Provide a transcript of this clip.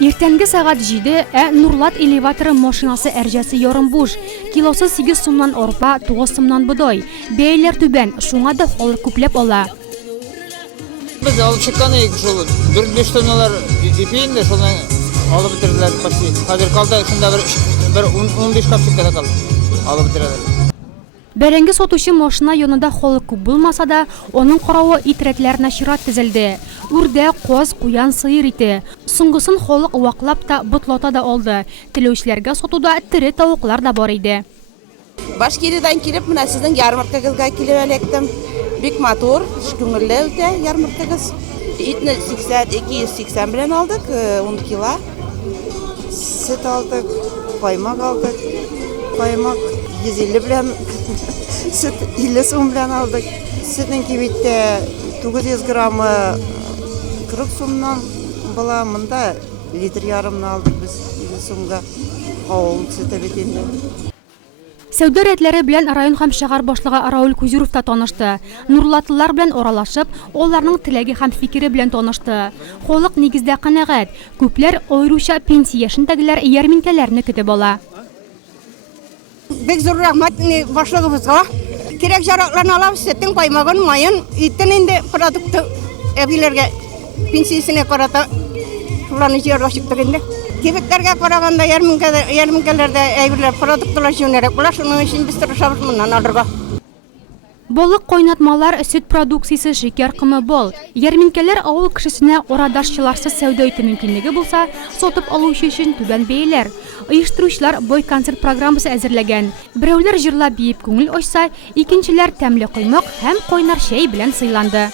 Иртәнге сәгать 7 Нурлат элеваторы машинасы әрҗәсе ярым буш. Килосы 8 сумнан орпа, 9 сумнан бодай. Бәяләр түбән, шуңа да халык күпләп ала. Biz alıp çıkan ilk şolu 4-5 tonnalar ipeyim de şundan alıp bitirdiler почти. Hazır kaldı şunda bir 15 kapçıkta kaldı. Alıp bitirdiler. Бәрәңге сатучы машина янында халык күп булмаса да, оның каравы итрәтләренә чират тезелде. Үрдәк, коз, куян, сыер ите. Соңгысын халык ваклап та, ботлата да алды. Теләүчеләргә сатуда тере тавыклар да бар иде. Башкириядан килеп, менә сезнең ярмаркагызга килеп эләктем. Бик матур, күңелле үтә ярмаркагыз. Итне 80-280 белән алдык, 10 кило. Сөт алдык, каймак алдык. Каймак 150 белән, сөт 50 сум белән алдык. Сөтнең кибеттә 900 граммы 40 сумнан була, монда литр ярымны алдык без 50 сумга. Авыл сөте бит инде. Сәүдә рәтләре белән район һәм шәһәр башлыгы Раул Кузюров та танышты. Нурлатлылар белән аралашып, аларның теләге һәм фикере белән танышты. Халык нигездә канәгать. Күпләр аеруча пенсия яшендәгеләр ярминкәләрне көтеп ала. Бик зур рәхмәт башлыгыбызга. Кирәк жаракларны алабыз, сөтен, каймагын, майын, итен инде продукты әбиләргә пенсиясенә карата шуларны җыярга чыктык инде. Кибетләргә караганда ярминкәләрдә әйберләр продуктлар җүнәрәк була, шуның өчен без тырышабыз моннан алырга. Балык кайнатмалар, сөт продукциясе, шикәр кымы бол. Ярминкәләр авыл кешесенә арадашчыларсыз сәүдә итү мөмкинлеге булса, сатып алучы өчен түбән бәяләр. Оештыручылар бой концерт программасы әзерләгән. Берәүләр җырлап биеп күңел ачса, икенчеләр тәмле коймак һәм кайнар чәй белән сыйланды.